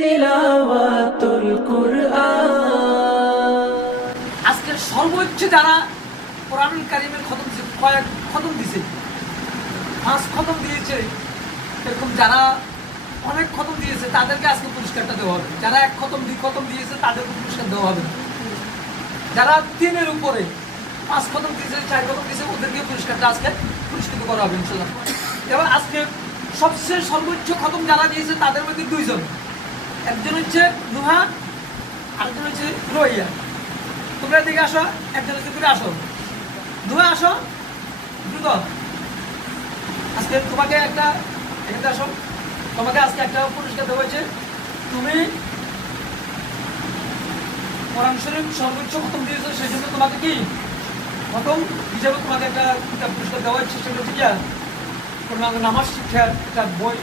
তিলাওয়াতুল কুরআন। আজকের সর্বোচ্চ যারা কোরআনুল কারীমের কয়েক খতম দিয়েছে, 5 খতম দিয়েছে, এরকম যারা অনেক খতম দিয়েছে তাদেরকে আজকে পুরস্কারটা দেওয়া হবে। যারা 1 খতম 2 খতম দিয়েছে তাদেরকে পুরস্কার দেওয়া হবে না। যারা 3-এর উপরে 5 খতম দিয়েছে, 4 খতম দিয়েছে, ওদেরকে পুরস্কারটা আজকে পুরস্কৃত করা হবে ইনশাআল্লাহ। এবার আজকে সবচেয়ে সর্বোচ্চ খতম যারা দিয়েছে তাদের মধ্যে 2 জন, একজন হচ্ছে নুহা, আরেকজন হচ্ছে রোহিয়া। তোমরা দিকে আসো, একজন হচ্ছে করে আসো, নুহা আসো দ্রুত। আজকে তোমাকে একটা এখানে আসো, তোমাকে আজকে একটা পুরস্কার দেওয়া হয়েছে। তুমি কোরআন শরীফ সর্বোচ্চ খতম দিয়েছো, সেই জন্য তোমাকে কি খতম হিসেবে তোমাকে একটা পুরস্কার দেওয়া হয়েছে। সেটা হচ্ছে কি নামাজ শিক্ষার একটা বই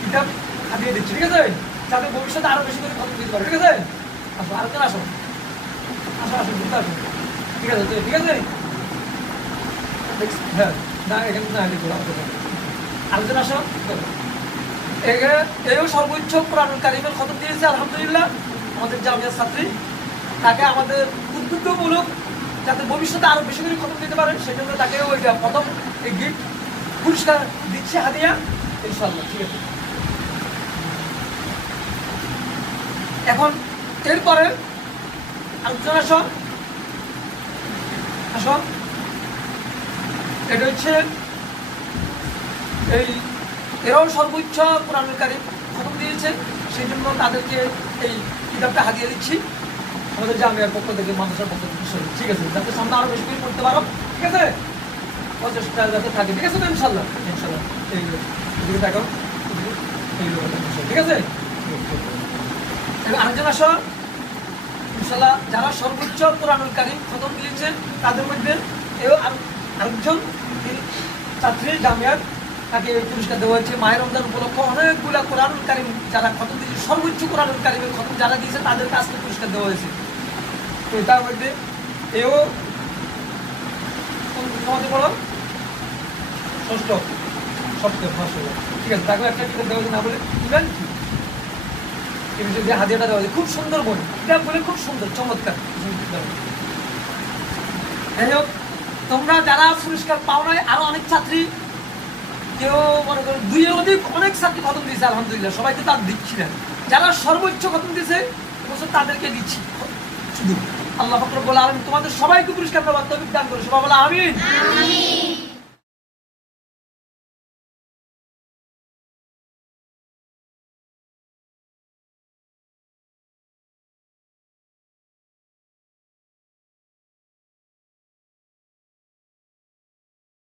কিতাব হাতিয়ে দিচ্ছি, ঠিক আছে, যাতে ভবিষ্যতে আরো বেশি করে খতম দিতে পারো, ঠিক আছে। আসো, আরেকজন আসো, আসো আসো দ্রুত আসো, ঠিক আছে, ঠিক আছে। হ্যাঁ, না এখানে না আরেকজন আসো। এও সর্বোচ্চ কোরআনুল কারীমের খতম দিয়েছে আলহামদুলিল্লাহ, আমাদের জামিয়ার ছাত্রী। তাকে আমাদের উদ্বুদ্ধমূলক যাতে ভবিষ্যতে আরো বেশি করে খতম দিতে পারে, সেজন্য তাকে ওইটা প্রথম এই গিফট পুরস্কার দিচ্ছে হাদিয়া ইনশাআল্লাহ, ঠিক আছে। এখন এরপরে আলোচনা আসো, আসো। এটা হচ্ছে এরাও সর্বোচ্চ কোরআনুল কারীম খতম দিয়েছে, সেই জন্য তাদেরকে এই কিতাবটা হাতিয়ে দিচ্ছি আমাদের জামিয়ার পক্ষ থেকে, মাদ্রাসার পক্ষ থেকে, ঠিক আছে, যাতে সামনে আরো বেশি করে পড়তে পারো, ঠিক আছে, প্রচেষ্টা যাতে থাকে, ঠিক আছে তো ইনশাল্লাহ। ইনশাল্লাহ এইদিকে থাকো, ঠিক আছে। আরেকজন আসো ইনশাল্লাহ। যারা সর্বোচ্চ কোরআনুল কারীম খতম দিয়েছেন তাদের মধ্যে এও আরেকজন ছাত্রী জামিয়ার, তাকে পুরস্কার দেওয়া হয়েছে। মায়ের রমজান উপলক্ষে অনেকগুলা কোরআনুল কারীম যারা খতম দিয়েছে, সর্বোচ্চ কোরআনুল কারীমের খতম যারা দিয়েছে তাদেরকে আজকে পুরস্কার দেওয়া হয়েছে। তো তার মধ্যে এও তোমাদের বলো ষষ্ঠ, ঠিক আছে। তাকে একটা কিতাব দেওয়া হয়েছে, না বলে ইভেন যে হাদিয়াটা দেওয়া হয়েছে, খুব সুন্দর বই, কিতাব বলে খুব সুন্দর চমৎকার। যাই হোক, তোমরা যারা পুরস্কার পাও নাই, আরো অনেক ছাত্রী, কেউ মনে করো 2-এর অধিক অনেক ছাত্রী খতম দিয়েছে আলহামদুলিল্লাহ, সবাইকে তার দিচ্ছি না। যারা সর্বোচ্চ খতম দিয়েছে এবছর তাদেরকে দিচ্ছি শুধু। আল্লাহ পাক রব্বুল আলামিন তোমাদের সবাইকে পুরস্কার দেওয়ার তৌফিক দান করুন, সবাই বলে আমিন।